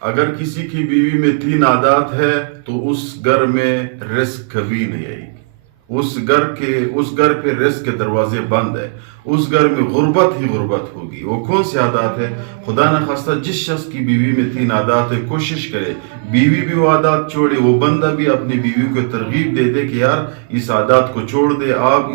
اگر کسی کی بیوی میں 3 عادات ہے تو اس گھر میں رزق کبھی نہیں آئے گی. اس گھر پہ رزق کے دروازے بند ہے. اس گھر میں غربت ہی غربت ہوگی. وہ کون سی عادات ہے؟ خدا نخواستہ جس شخص کی بیوی میں 3 عادات ہے، کوشش کرے بیوی بھی وہ عادات چھوڑے، وہ بندہ بھی اپنی بیوی کو ترغیب دے دے کہ یار اس عادات کو چھوڑ دے. آپ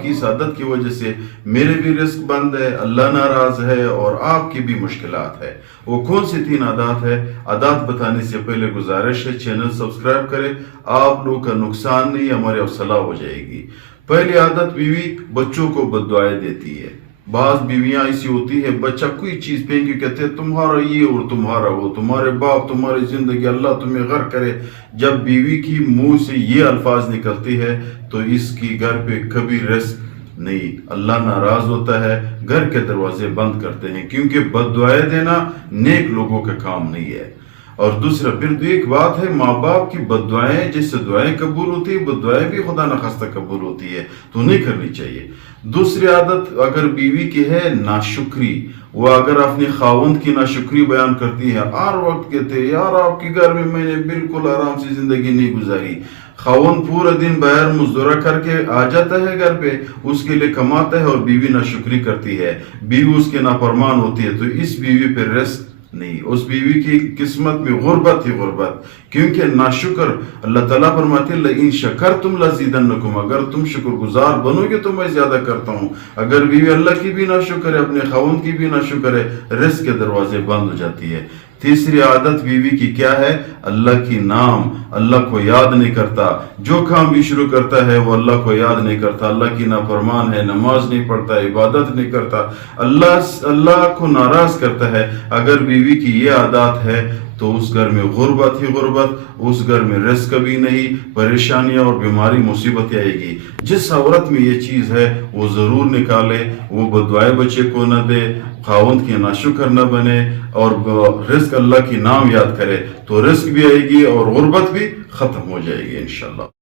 کی اس عادت کی وجہ سے میرے بھی رزق بند ہے، اللہ ناراض ہے اور آپ کی بھی مشکلات ہے. وہ کون سی 3 عادات ہے؟ عادات بتانے سے پہلے گزارش ہے چینل سبسکرائب کرے. آپ لوگ کا نقصان نہیں، ہمارے افصلاح ہو جائے گی. پہلی عادت، بیوی بچوں کو بد دعائیں دیتی ہے. بعض بیویاں ایسی ہوتی ہے، بچہ کوئی چیز پھینک کے کہتے ہیں تمہارا یہ اور تمہارا وہ، تمہارے باپ تمہاری زندگی، اللہ تمہیں غرق کرے. جب بیوی کی منہ سے یہ الفاظ نکلتی ہے تو اس کی گھر پہ کبھی رزق نہیں، اللہ ناراض ہوتا ہے، گھر کے دروازے بند کرتے ہیں، کیونکہ بد دعائیں دینا نیک لوگوں کا کام نہیں ہے. اور دوسرا پھر ایک بات ہے، ماں باپ کی بد دعائیں، جس سے دعائیں قبول ہوتی ہے، بد دعائیں بھی خدا نخواستہ قبول ہوتی ہے، تو نہیں کرنی چاہیے. دوسری عادت اگر بیوی کی ہے ناشکری، وہ اگر اپنے خاوند کی ناشکری بیان کرتی ہے، ہر وقت کہتے ہیں یار آپ کے گھر میں نے بالکل آرام سے زندگی نہیں گزاری. خاوند پورا دن باہر مزدورہ کر کے آ جاتا ہے گھر پہ، اس کے لیے کماتا ہے، اور بیوی ناشکری کرتی ہے، بیوی اس کے نافرمان ہوتی ہے، تو اس بیوی پہ رزق نہیں. اس بیوی کی قسمت میں غربت ہی غربت، کیونکہ ناشکر اللہ تعالیٰ فرماتے ہیں لئن شکرتم لزیدنکم، اگر تم شکر گزار بنو گے تو میں زیادہ کرتا ہوں. اگر بیوی اللہ کی بھی ناشکر ہے، اپنے خاوند کی بھی ناشکر ہے، رزق کے دروازے بند ہو جاتی ہے. تیسری عادت بیوی کی کیا ہے؟ اللہ کی نام، اللہ کو یاد نہیں کرتا. جو کام بھی شروع کرتا ہے وہ اللہ کو یاد نہیں کرتا، اللہ کی نافرمان ہے، نماز نہیں پڑھتا، عبادت نہیں کرتا، اللہ کو ناراض کرتا ہے. اگر بیوی کی یہ عادات ہے تو اس گھر میں غربت ہی غربت، اس گھر میں رزق بھی نہیں، پریشانیاں اور بیماری مصیبت آئے گی. جس عورت میں یہ چیز ہے وہ ضرور نکالے، وہ بددعائیں بچے کو نہ دے، خاوند کی ناشکر نہ بنے، اور رزق اللہ کی نام یاد کرے، تو رزق بھی آئے گی اور غربت بھی ختم ہو جائے گی انشاءاللہ.